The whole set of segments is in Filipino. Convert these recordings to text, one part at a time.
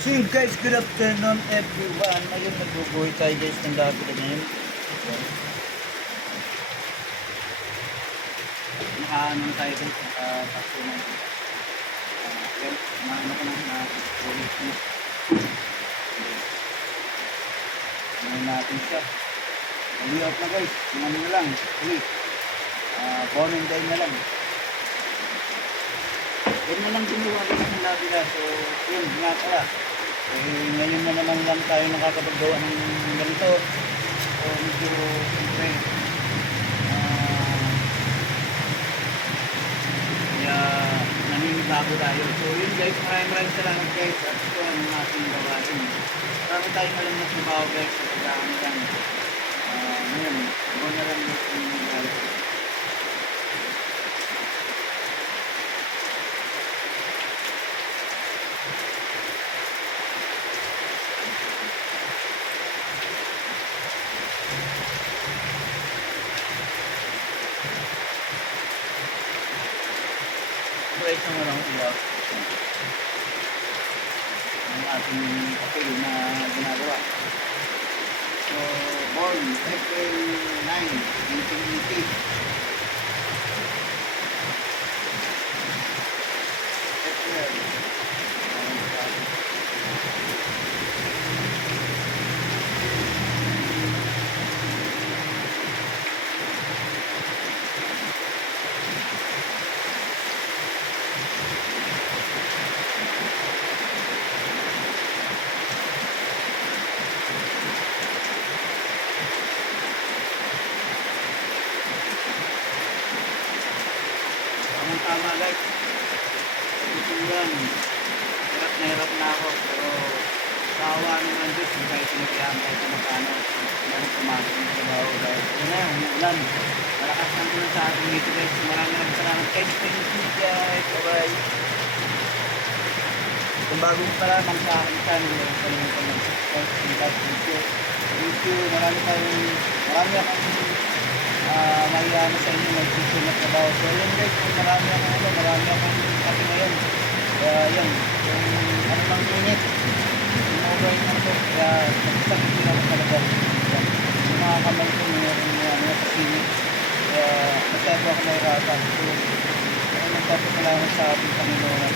So yun guys, good afternoon everyone. Ngayon nagbubuhay tayo guys ng gabi na ngayon. Na tayo guys, nakatakso na. Uh, well, maano ko na na ulit mo. Ngayon natin siya. Uliot na guys, ano na lang, ulit. Uh, born and die na lang. Yan na lang ginawa ko ng labila. So, yun, nga pala. Eh, ngayon na naman lang tayo nakakapagawa ng ganito. So, medyo, siyempre, ah, kaya, naninibago tayo. So, yun guys, maraming maraming salamat guys. At ito ang ating gawain. Marami tayong alam na trabaho guys. Sa pagkaan lang. Ah, ngayon, ako na lang guys yung galit. Right na walang ilaw. Ang ating papel na ginagawa. So, born April 9, 1980. Tamang tama guys. Ito yan. Hirap na hirap na ako. Pero sa awa naman Diyos, kung kahit pinabayaan kahit na magkano. Meron pumasok ng trabaho guys. Yun na, umuulan. Malakas ng ulan sa ating dito guys. Maraming maraming salamat guys. Thank you guys. Bye-bye. Kung bago pa lamang sa aking channel, huwag kalimutan mag-subscribe like video. Thank you. Marami tayong, marami akong uh, may ano sa inyo, future na trabaho. So yun guys, marami akong ano, marami akong kape ngayon. Kaya yun, kung ano lang init, yung mobile na ito, kaya nagsasakit din ako talaga. Yan. Yung mga kamay ko, mayroon yung ano, kasinit. Kaya masyado ako nahirapan. So, ako nagpapasalamat sa ating Panginoon.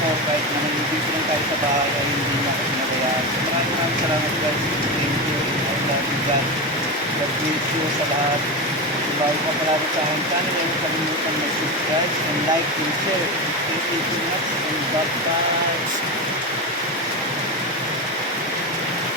So, kahit na nag-ibig lang tayo sa bahay, ay hindi na ako pinabayaan. So, maraming maraming salamat guys. Thank you. I love you God. God bless you sa lahat. Bago ka pala sa aking channel, huwag kalimutan mag-subscribe and like and share. Thank you so much and bye-bye.